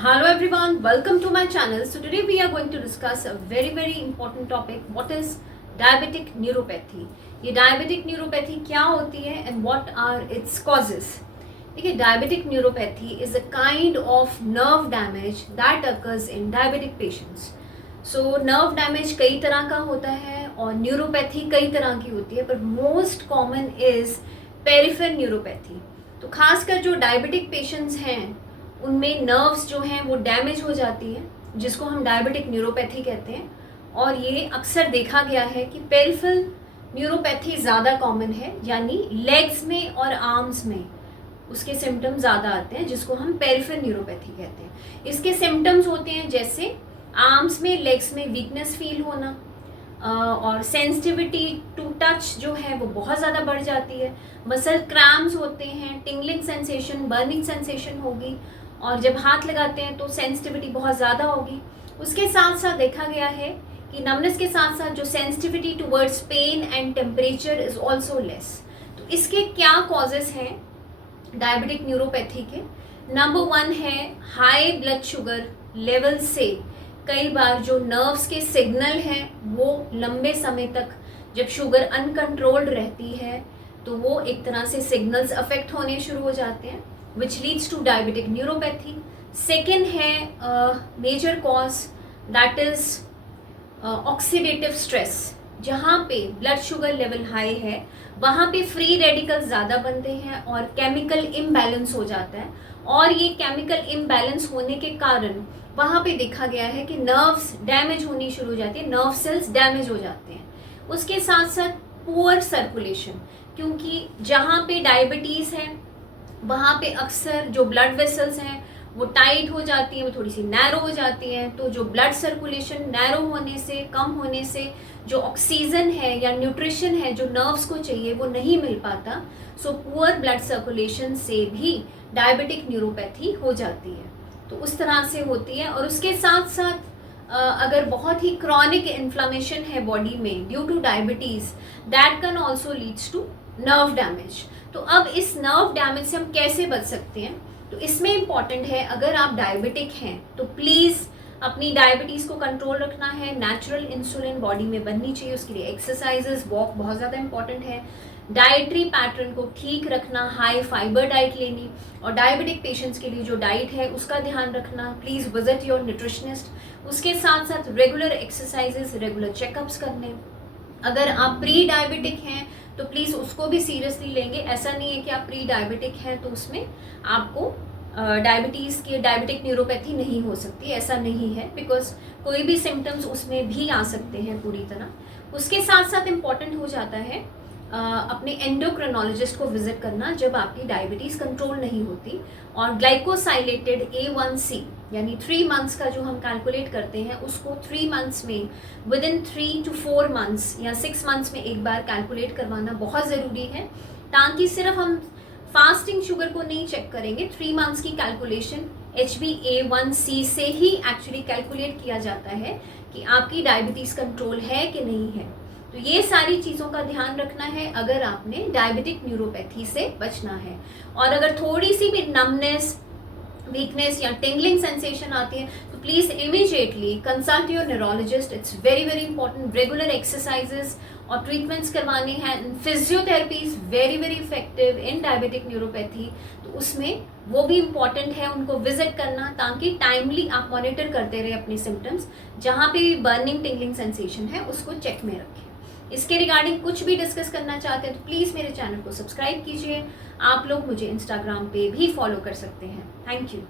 Hello everyone, welcome to my channel. So today we are going to discuss a very important topic. What is diabetic neuropathy? ये diabetic neuropathy क्या होती है and what are its causes? देखिए, diabetic neuropathy is a kind of nerve damage that occurs in diabetic patients. So nerve damage कई तरह का होता है और न्यूरोपैथी कई तरह की होती है, पर most common is peripheral neuropathy. तो खासकर जो डायबिटिक पेशेंट्स हैं उनमें नर्व्स जो हैं वो डैमेज हो जाती है, जिसको हम डायबिटिक न्यूरोपैथी कहते हैं. और ये अक्सर देखा गया है कि पेरिफेरल न्यूरोपैथी ज़्यादा कॉमन है, यानी लेग्स में और आर्म्स में उसके सिम्टम्स ज़्यादा आते हैं, जिसको हम पेरिफेरल न्यूरोपैथी कहते हैं. इसके सिम्टम्स होते हैं जैसे आर्म्स में, लेग्स में वीकनेस फील होना, और सेंसिटिविटी टू टच जो है वो बहुत ज़्यादा बढ़ जाती है. मसल क्रैम्स होते हैं, टिंगलिंग सेंसेशन, बर्निंग सेंसेशन होगी, और जब हाथ लगाते हैं तो सेंसिटिविटी बहुत ज़्यादा होगी. उसके साथ साथ देखा गया है कि नमनेस के साथ साथ जो sensitivity towards pain and temperature is also less. तो इसके क्या कॉजेज़ हैं डायबिटिक न्यूरोपैथी के? नंबर 1 है हाई ब्लड शुगर लेवल से कई बार जो नर्व्स के सिग्नल हैं वो लंबे समय तक, जब शुगर अनकंट्रोल्ड रहती है तो वो एक तरह से सिग्नल्स अफेक्ट होने शुरू हो जाते हैं, which leads to diabetic neuropathy. Second है major cause, that is oxidative stress. जहाँ पे ब्लड शुगर लेवल हाई है वहाँ पे फ्री रेडिकल्स ज़्यादा बनते हैं और केमिकल इम्बैलेंस हो जाता है. और ये केमिकल इम्बैलेंस होने के कारण वहाँ पे देखा गया है कि नर्व्स डैमेज होनी शुरू हो जाती है, नर्व सेल्स डैमेज हो जाते हैं. उसके साथ साथ पुअर सर्कुलेशन, क्योंकि जहाँ पे डायबिटीज़ है वहाँ पे अक्सर जो ब्लड वेसल्स हैं वो टाइट हो जाती हैं, वो थोड़ी सी नैरो हो जाती हैं. तो जो ब्लड सर्कुलेशन नैरो होने से, कम होने से जो ऑक्सीजन है या न्यूट्रिशन है जो नर्व्स को चाहिए वो नहीं मिल पाता. सो पुअर ब्लड सर्कुलेशन से भी डायबिटिक न्यूरोपैथी हो जाती है. तो उस तरह से होती है. और उसके साथ साथ अगर बहुत ही क्रॉनिक इन्फ्लामेशन है बॉडी में due to diabetes, that can also leads to nerve damage. तो अब इस नर्व डैमेज से हम कैसे बच सकते हैं? तो इसमें इम्पॉर्टेंट है, अगर आप डायबिटिक हैं तो प्लीज़ अपनी डायबिटीज़ को कंट्रोल रखना है. नेचुरल इंसुलिन बॉडी में बननी चाहिए, उसके लिए एक्सरसाइजेस, वॉक बहुत ज़्यादा इंपॉर्टेंट है. डाइटरी पैटर्न को ठीक रखना, हाई फाइबर डाइट लेनी, और डायबिटिक पेशेंट्स के लिए जो डाइट है उसका ध्यान रखना. Please visit your nutritionist. उसके साथ साथ रेगुलर एक्सरसाइजेस, रेगुलर चेकअप्स करने. अगर आप प्री डायबिटिक हैं तो प्लीज़ उसको भी सीरियसली लेंगे. ऐसा नहीं है कि आप प्री डायबिटिक हैं तो उसमें आपको डायबिटीज़ की डायबिटिक न्यूरोपैथी नहीं हो सकती, ऐसा नहीं है, बिकॉज कोई भी सिम्टम्स उसमें भी आ सकते हैं पूरी तरह. उसके साथ साथ इम्पॉर्टेंट हो जाता है अपने एंडोक्रिनोलॉजिस्ट को विजिट करना जब आपकी डायबिटीज़ कंट्रोल नहीं होती. और ग्लाइकोसाइलेटेड A1C यानी 3 मंथ्स का जो हम कैलकुलेट करते हैं उसको 3 मंथ्स में, विद इन 3 to 4 मंथ्स या 6 मंथ्स में एक बार कैलकुलेट करवाना बहुत ज़रूरी है, ताकि सिर्फ हम फास्टिंग शुगर को नहीं चेक करेंगे. 3 मंथ्स की कैलकुलेशन HbA1c से ही एक्चुअली कैलकुलेट किया जाता है कि आपकी डायबिटीज़ कंट्रोल है कि नहीं है. तो ये सारी चीज़ों का ध्यान रखना है अगर आपने डायबिटिक न्यूरोपैथी से बचना है. और अगर थोड़ी सी भी नमनेस, वीकनेस या टिंगलिंग सेंसेशन आती है तो please immediately consult your neurologist. It's very important. Regular exercises और ट्रीटमेंट्स करवाने हैं. Physiotherapy is very effective in diabetic neuropathy, तो उसमें वो भी इम्पॉर्टेंट है उनको विजिट करना, ताकि टाइमली आप मॉनिटर करते रहे अपने सिम्टम्स. जहाँ पे भी बर्निंग टिंगलिंग सेंसेशन है उसको चेक में रखें. इसके रिगार्डिंग कुछ भी डिस्कस करना चाहते हैं तो प्लीज़ मेरे चैनल को सब्सक्राइब कीजिए. आप लोग मुझे इंस्टाग्राम पे भी फॉलो कर सकते हैं. Thank you.